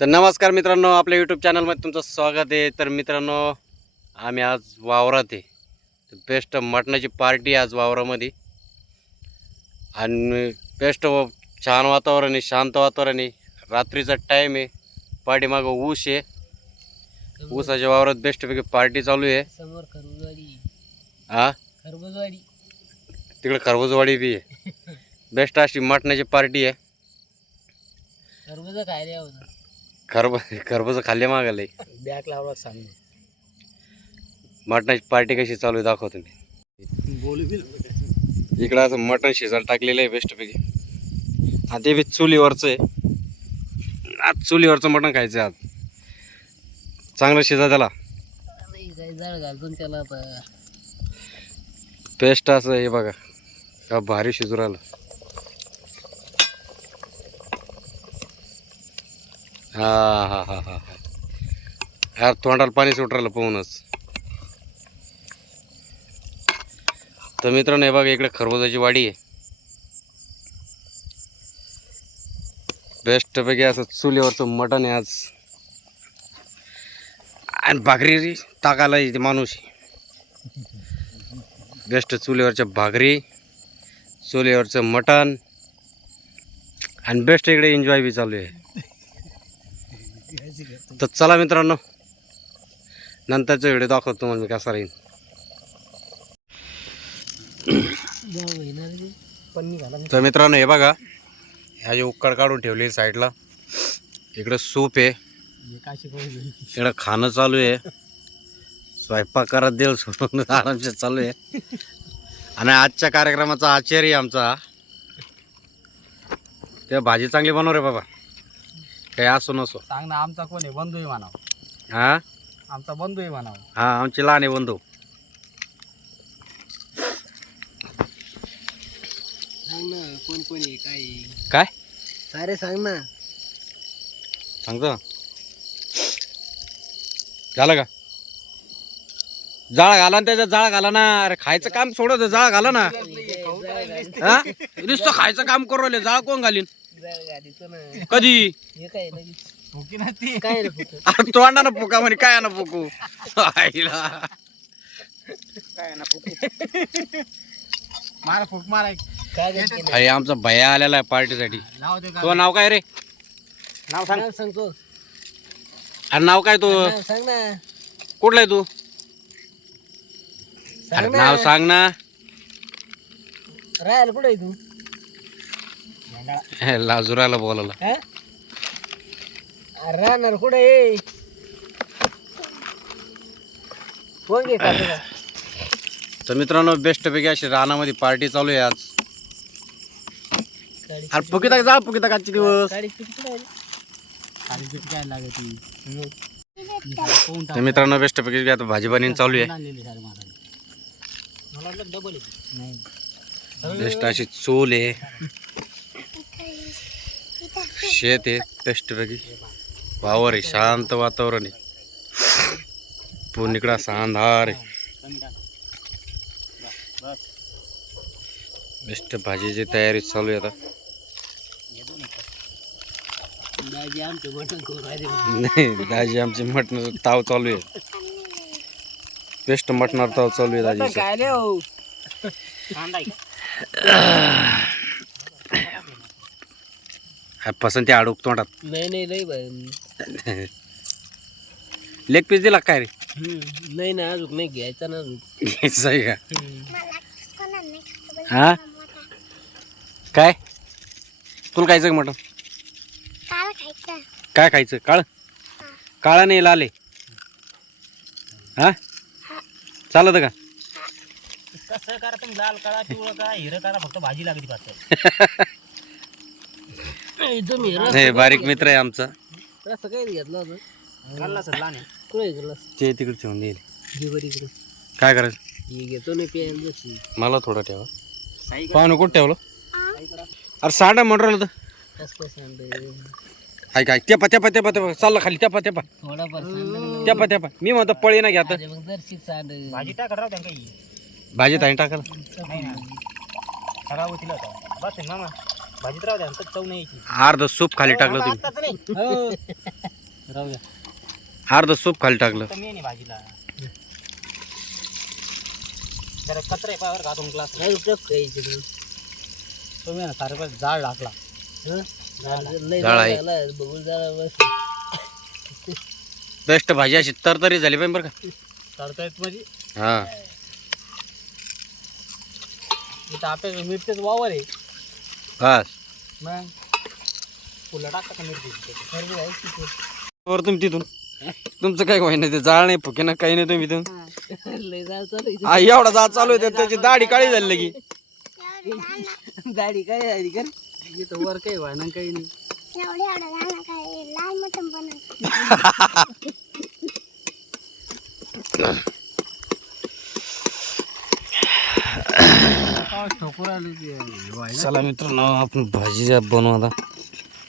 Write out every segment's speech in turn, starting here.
तर नमस्कार मित्रांनो, आपल्या यूट्यूब चॅनलमध्ये तुमचं स्वागत आहे. तर मित्रांनो, आम्ही आज वावरात आहे. तर बेस्ट मटणाची पार्टी आज वावरामध्ये. आणि बेस्ट छान वातावरण आहे, शांत वातावरण आहे. रात्रीचा टाईम आहे, पाठीमागं ऊस आहे. ऊसाच्या वावरात बेस्टपैकी पार्टी चालू आहे. समोर खरबुजवाडी. हा, खरबुजवाडी तिकडे खरबूजवाडी बी आहे. बेस्ट अशी मटणाची पार्टी आहे. खरबुजा खायला होता. खरबूज खाल्ले मागाले. बॅग लावला सांग. मटणाची पार्टी कशी चालू आहे दाखवतो मी. इकडं असं मटण शिजायला टाकलेलं आहे बेस्टपैकी. हा ते बी चुलीवरचं आहे. आज चुलीवरचं मटण खायचं आहे. आज चांगलं शिजा त्याला. काही जाळ घालतो त्याला आता. पेस्ट असं हे बघा का भारी शिजू राहिलं. हा हा हा हा हा यार, तोंडाला पाणी सुट राहिलं पाहूनच. तर मित्रांनो, हे बघा इकडे खरबुजाची वाडी आहे. बेस्टपैकी असं चुलीवरचं मटण आहे आज. आणि भाकरी टाकायला इथे माणूस. बेस्ट चुलीवरच्या भाकरी, चुलीवरचं मटण आणि बेस्ट इकडे एन्जॉय बी चालू आहे. तर चला मित्रांनो, नंतरचा व्हिडिओ दाखवतो तुम्हाला मी कसा राहील. तर मित्रांनो, हे बघा ह्या जे उक्कड काढून ठेवली साईडला. इकडं सूप आहे, इकडं खाणं चालू आहे. स्वयंपाक करत देईल सोडून आरामशीर चालू आहे. आणि आजच्या कार्यक्रमाचा आचार्य आमचा. ते भाजी चांगली बनव रे बाबा, काही असो नसो. सांग ना, आमचा कोण आहे? बंधू आहे म्हणावं. हा, आमचा बंधू आहे म्हणावं. हा, आमचे लहान आहे बंधू. सांग ना, कोण कोण आहे काय काय सारे सांग ना. सांगतो. झालं का? जाळ घाला ना, त्याच्यात जाळ घाला ना. अरे खायचं काम सोडत, जाळ घाला ना. हा, नुसतं खायचं काम करू राहिले, जाळ कोण घालीन? कधी? काय तोंडा ना फुका म्हणे, काय ना फुकू आईला. मारा फुक मारा. अरे आमचा भैया आलेला आहे पार्टीसाठी. तो नाव काय रे? नाव सांग. सांगतो. अरे नाव काय तू? सांग ना. कुठला आहे तू? अरे नाव सांग ना. राहायला कुठे आहे तू? लाजुराला बोलायला. राहणार कुठे आहे? फोन घे. तर मित्रांनो, बेस्टपैकी अशी रानामध्ये पार्टी चालू आहे आज. अरे फुकिता जा, फुकिता आजचे दिवस. काय लागत? तर मित्रांनो, बेस्टपैकी आता भाजी बनवून चालू आहे. बेस्ट अशी चूल आहे, शेत आहे, बेस्टपैकी वावर आहे, शांत वातावरण आहे. पूर्ण इकडं असा अंधार आहे. बेस्ट भाजीची तयारी चालू आहे आता. नाही, दाजी आमची मटण ताव चालू आहे. बेस्ट मटणार ताव चालू आहे दाजीचं. पसंती आडूक तोंडात. नाही लई लेग पीस दिला काय रे? नाही ना, अजून नाही घ्यायचा ना. घ्यायचं आहे का? हा, काय तुला खायचं का मटण? काय खायचं? काळ? काळा नाही, लाल आहे. हा, चालत का? कसं करा तुम्ही? लाल काळा, पिवळा काळा, हिरं काळा, फक्त भाजी लागली पाहत. नाही, बारीक मित्र आहे आमचा. कसं काय घेतलं होतं? घालला सर लहान आहे. कुठे घेतलं? ते तिकडे ठेवून देईल. घे बरी इकडे. काय करायचं? हे घेतो नाही प्यायला जशी. मला थोडं ठेवा. पाहुणं कुठं ठेवलं? अरे सांडा म्हणून राहिलं तर. कसं सांड? हाय काय? तेपा तेपा तेपा तेपा चालला खाली. तेपा तेपा थोडाफार सांड. तेपा तेपा. मी म्हणतो पळी ना घ्या तर. मग जरशी सांड. भाजी टाका राहू द्या काही. भाजीत आहे टाकायला. नाही ना, सगळा होतील होता. बस मामा. भाजीत राहू द्या तर चव नाही यायची. अर्ध सूप खाली टाकलं तुम्ही, आताच नाही. हो. राहू द्या अर्ध सूप खाली टाकलं. तर मी नाही भाजीला जरा कचरा आहे पावर घातून ग्लास तुम्ही ना सारे जाळ टाकला. जाळ आहे. बेस्ट भाजी अशी तरतरी झाली पाहिजे बरं का. तळतायत माझी हा इथं आपल्या मिरचीच वावर आहे. बस मग फुलं टाकता का मिरची वर तुम्ही तिथून तुमचं काय होईना ते जाळ नाही फुके ना काही नाही तुम्ही तिथून लय जाळ चालू हा एवढा जाळ चालू आहे त्याची दाढी काळी झाली लगी. दाढी काय झाली का इथं वर काही व्हायना काही नाही. चला मित्रांनो आपण भाजी बनवू आता.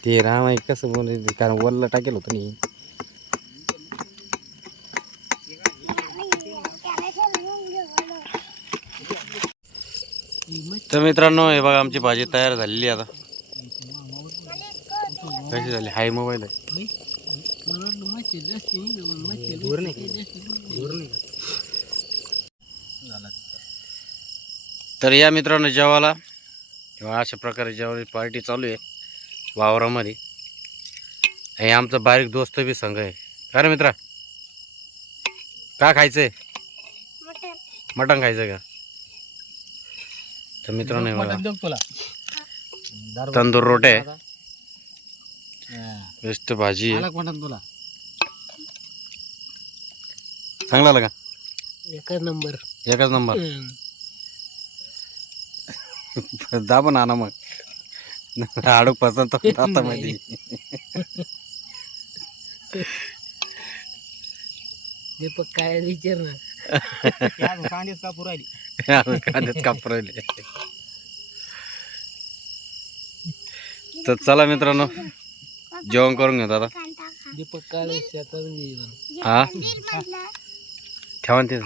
ते राम आहे कसं बनवायचं कारण वरला टाकेल होतं नाही. तर मित्रांनो हे बघा आमची भाजी तयार झालेली आहे आता. कशी झाली हाय मोबाईल आहे. दूर नाही तर या मित्रांनो जेवायला किंवा अशा प्रकारे जेवायची पार्टी चालू आहे वावरामध्ये. हे आमचा बारीक दोस्त बी संघ आहे. काय रे मित्रा का खायचंय? मटण खायचं का? तर मित्रांनो हे बघा तुला तंदूर रोटे आहे, बेस्ट भाजी आहे. तुला चांगला आला का? एकच नंबर एकच नंबर. दाबा ना मग हाडूक पसंत आता मध्ये. दीपक काय विचार ना कांदेच कापूर राहिली. कांदेच कापूर राहिले. तर चला मित्रांनो जेवण करून घेतो आता. दीपक काय शेतात हा ठेवा ना ते.